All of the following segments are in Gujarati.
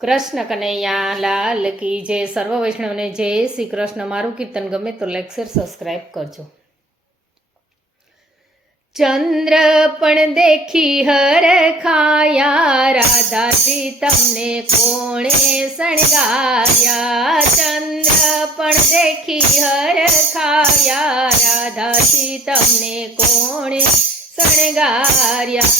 કૃષ્ણ કનૈયા લાલ કી જય. સર્વ વૈષ્ણવને જય શ્રી કૃષ્ણ. મારું કીર્તન ગમે તો લાઈક શેર સબસ્ક્રાઈબ કરજો. ચંદ્ર પણ દેખી હરખાયા, રાધાજી તમને કોણે શણગાર્યા. ચંદ્ર પણ દેખી હરખાયા, રાધાજી તમને કોણે શણગાર્યા.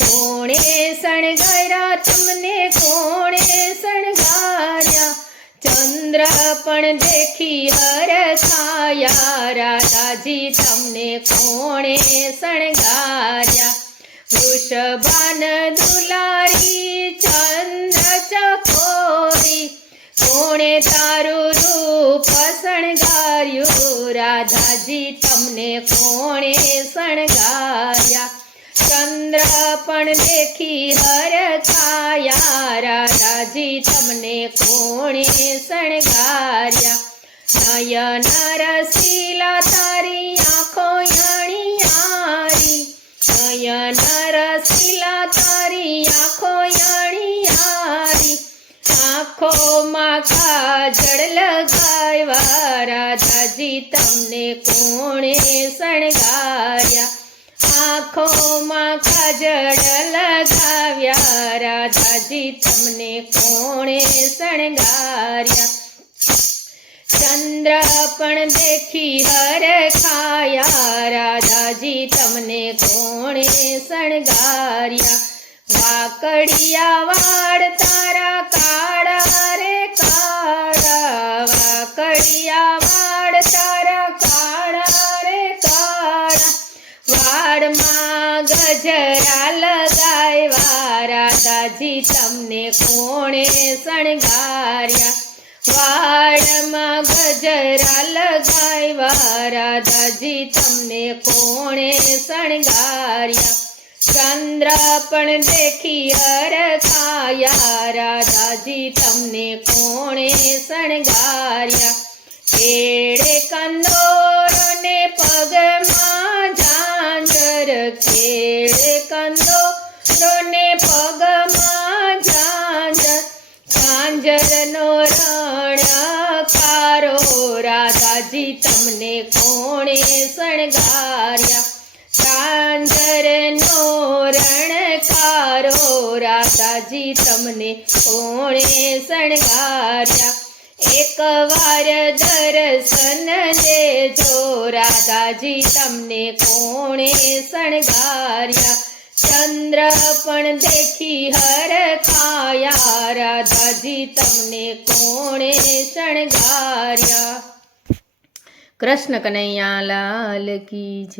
કોણે શણગાર્યા તમને કોણે શણગાર્યા. ચંદ્ર પણ દેખી હરખાયા, રાધાજી તમને કોણે શણગાર્યા. વૃષભાન દુલારી ચંદ્ર ચકોરી, કોણે તારું રૂપ શણગાર્યું. રાધાજી તમને કોણે શણગાર્યા. ચંદ્ર પણ દેખી હરખાયા, રાધાજી તમને કોણે શણગાર્યા. નયન રસીલા તારી આંખો યણિયારી, નયન રસીલા તારી આંખો યણિયારી. આંખોમાં કાજળ લગાવ્યા, રાધાજી તમને કોણે શણગાર્યા. આંખોમાં કાજળ લગાવ્યા, રાધાજી તમને કોણે શણગાર્યા. ચંદ્ર પણ દેખી હરખાયા, રાધાજી તમને કોણે શણગાર્યા. વાકડિયા વાળ તારા કાળા રે કાળા, વાકડિયા વાળ તારા કાળા રે કાળા. વાળમાં ગજરા લગાવ્યા, રાધાજી તમને કોણે શણગાર્યા. વાળમાં ગજરા લગાવ્યા, રાધાજી તમને કોણે શણગાર્યા. ચંદ્ર પણ દેખી હરખાયા, રાધાજી તમને કોણે શણગાર્યા. કેળે કંદોરો ને પગમાં ઝાંઝર, કેળે કંદોરો ને પગમાં ઝાંઝર. ઝાંઝરનો રણકારો, રાધાજી તમને કોણે શણગાર્યા. ઝાંઝરનો રણકારો, રાધાજી તમને કોણે શણગાર્યા. એકવાર દર્શન દેજો, રાધાજી તમને કોણે શણગાર્યા. ચંદ્ર પણ દેખી હરખાયા, રાધાજી તમને કોણે શણગાર્યા. કૃષ્ણ કનૈયા લાલ કી જય.